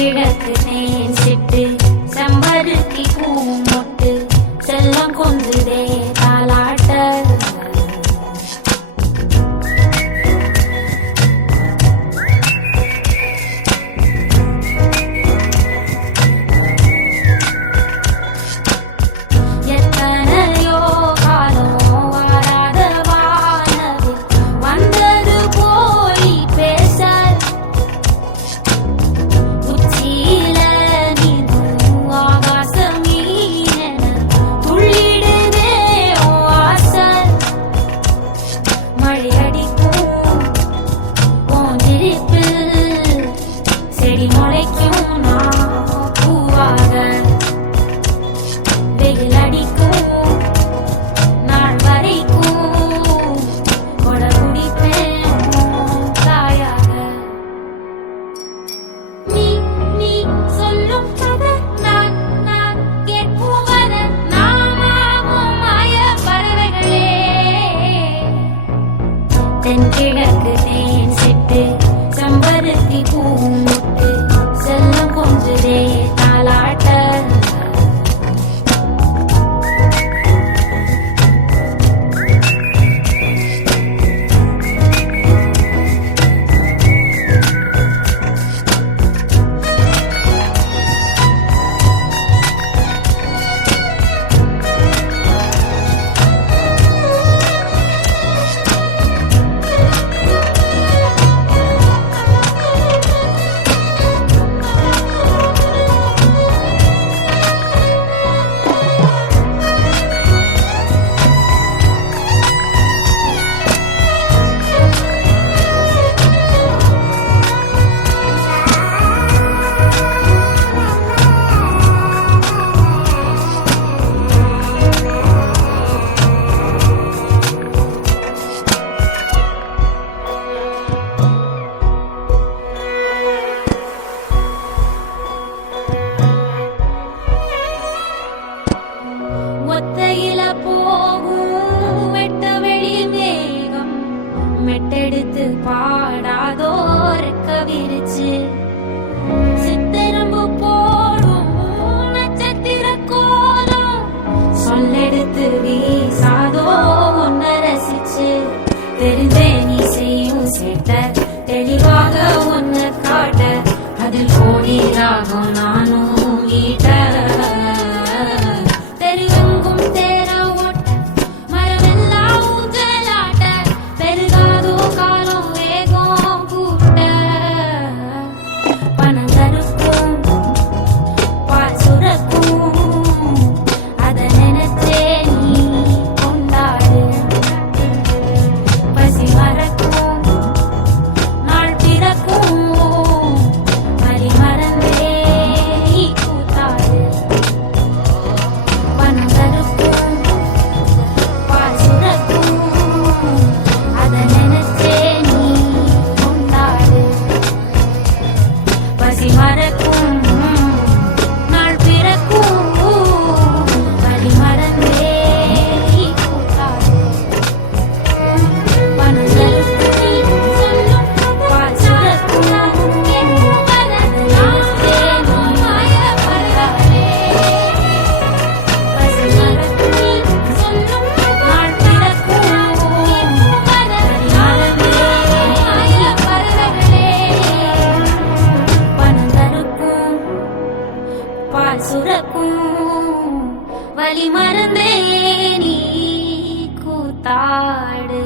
தென்கிழக்கு தேன் சிட்டு செம்பருத்தி பூ மொட்டு செல்லம் கொஞ்சுதே தாலாட்ட தென்கிழக்கு தேன் சிட்டு செம்பருத்தி பூ மொட்டு செல்லம் கொஞ்சுதே தாலாட்ட ஒத்தையில போகும் வெட்ட வெளி மேகம் மெட்டெடுத்து பாடாதோ ரெக்க விரிச்சு சித்திரம்பு போடும் நட்சத்திர கோலம் சொல்லெடுத்து வீசாதோ ஒன்ன ரசிச்சு தெரிந்தே நீ செய்யும் சேட்ட தெளிவாக ஒன்னு காட்ட அதில் கோடி ராகம் நானும் ஈட்ட சுரக்கும் வழி மறந்தே நீ கூத்தாடு.